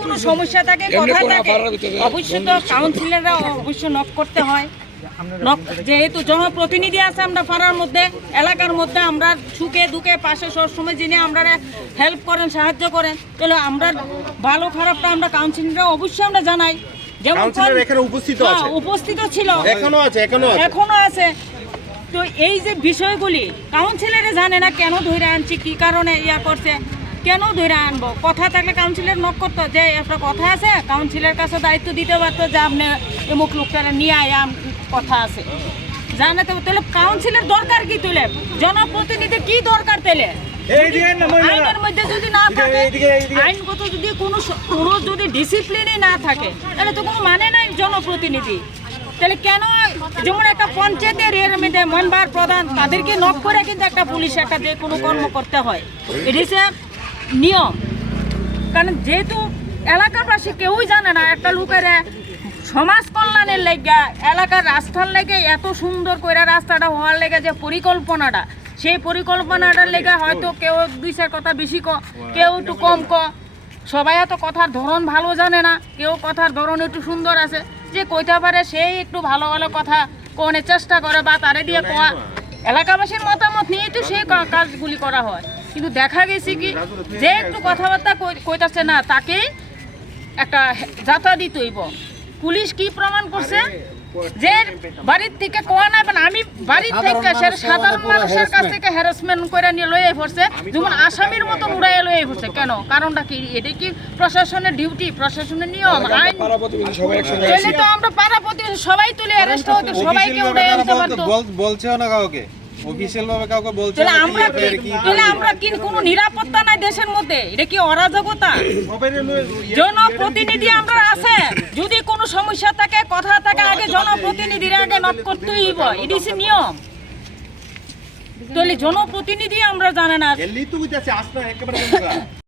কোনো সমস্যা থাকে কথা থাকে অবশ্যই তো কাউন্সিলররা অবশ্য নক করতে হয়। যেহেতু জনপ্রতিনিধি আছে আমরা পাড়ার মধ্যে এলাকার মধ্যে, আমরা সুখে দুঃখে পাশে সবসময় যিনি আমরা হেল্প করেন সাহায্য করেন, তাহলে আমরা ভালো খারাপটা আমরা কাউন্সিলররা অবশ্যই আমরা জানাই। যেমন উপস্থিত ছিল, এখনো আছে। তো এই যে বিষয়গুলি কাউন্সিলরে জানে না কেন ধরে আনছি, কি কারণে ইয়া করছে, কেন ধরে আনবো। কথা থাকলে কাউন্সিলর নক করতো যে একটা কথা আছে, কাউন্সিলর কাছে দায়িত্ব দিতে পারতো যে আপনি এমুক লোকটারা নিয়ে আয়, কথা আছে জানে তো। তাহলে কাউন্সিলর দরকার কি? তুলে জনপ্রতিনিধি কি দরকার? তাহলে আইনের মধ্যে যদি না থাকে, আইনগত যদি কোনো যদি ডিসিপ্লিনই না থাকে, তাহলে তো কোনো মানে নাই জনপ্রতিনিধি। তাহলে কেন যেমন একটা পঞ্চায়েতের এর মধ্যে মেম্বার প্রধান তাদেরকে নক করে কিন্তু একটা পুলিশ একটা যে কোনো কর্ম করতে হয়, এটি হচ্ছে নিয়ম। কারণ যেহেতু এলাকাবাসী কেউই জানে না একটা লোকের সমাজ কল্যাণের লেগে এলাকার রাস্তার লেগে এত সুন্দর করে রাস্তাটা হওয়ার লেগে যে পরিকল্পনাটা, সেই পরিকল্পনাটার লেগে হয়তো কেউ দুই চার কথা বেশি কেউ একটু কম সবাই এত কথার ধরন ভালো জানে না, কেউ কথার ধরন একটু সুন্দর আছে, যে কইতে পারে সেই একটু ভালো ভালো কথা কোনের চেষ্টা করে বা তারে দিয়ে কোয়া এলাকাবাসীর মতামত নিয়ে তো সেই কাজগুলি করা হয়। কিন্তু দেখা গেছে কি যে একটু কথাবার্তা কইতাছে না তাকেই একটা যাতা দিতেইব। পুলিশ কি প্রমাণ করছে যে বাড়ির থেকে কোয়া নাই, আমি বাড়ির থেকে সাধারণ মানুষের কাছ থেকে হ্যারাসমেন্ট করে নিয়ে লয়ে পড়ছে, যেমন আসামির মতন উড়াইয়া লয়ে পড়ছে। কেন? কারণটা কি? এটা কি প্রশাসনের ডিউটি, প্রশাসনের নিয়ম, আইন? তাহলে তো আমরা পাড়া প্রতিবেশী সবাই তুলে অ্যারেস্ট হতো, সবাইকে উড়াই আনতে পারতো। বলছেও না কাউকে, অফিশিয়াল ভাবে কাউকে বলছে না। আমরা কি কোনো নিরাপত্তা নাই দেশের মধ্যে? এটা কি অরাজকতা? জনপ্রতিনিধি আমরা আছে, যদি কোনো সমস্যা থাকে কথা থাকে আগে জনপ্রতিনিধির আগে নক করতেই হইব, এটি হচ্ছে নিয়ম। তাহলে জনপ্রতিনিধি আমরা জানে না।